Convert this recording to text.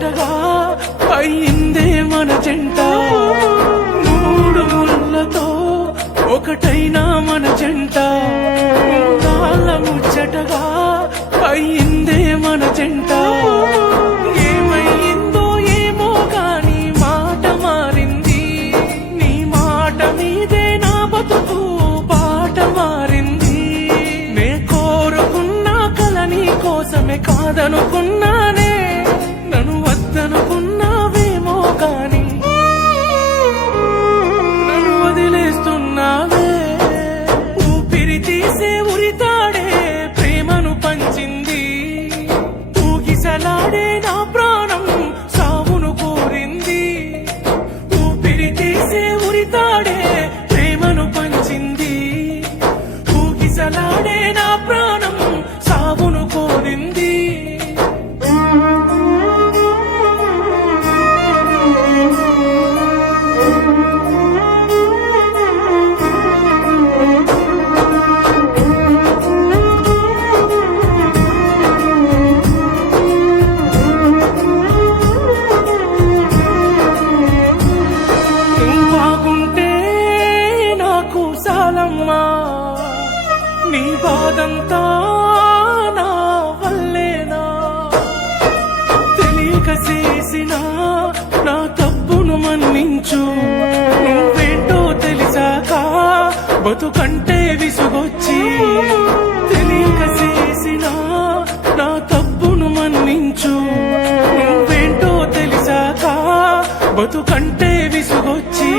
ముచ్చటగా అయిందే మన జంట మూడు ముళ్ళతో ఒకటైనా మన జంట కాళ్ళ ముచ్చటగా అయిందే మన జంట ఏమైందో ఏమో కాని మాట మారింది నీ మాట మీదే నా బతుకు బాట మారింది నే కోరుకున్నా కల నీ కోసమే కాదనుకున్నానే నన్ను వద్దనుకున్నావేమో కాని నన్ను వదిలేస్తున్నావే ఊపిరి తీసే ఉరితాడే ప్రేమను పంచింది ఊగిసలాడే నా ప్రాణం సావును కోరింది ఊపిరి తీసే ఉరితాడే ప్రేమను పంచింది ఊగిసలాడే నా ప్రాణం సావును కోరింది బాగుంటే నాకు సాలమ్మా నీ బాధంతా నా వల్లేనా తెలియక చేసిన నా తప్పును మన్నించు నువ్వేంటో తెలిసాక బతుకంటే విసుగొచ్చి తెలియక చేసిన నా తప్పును మన్నించు నువ్వేంటో తెలిసాక బతుకంటే విసుగొచ్చి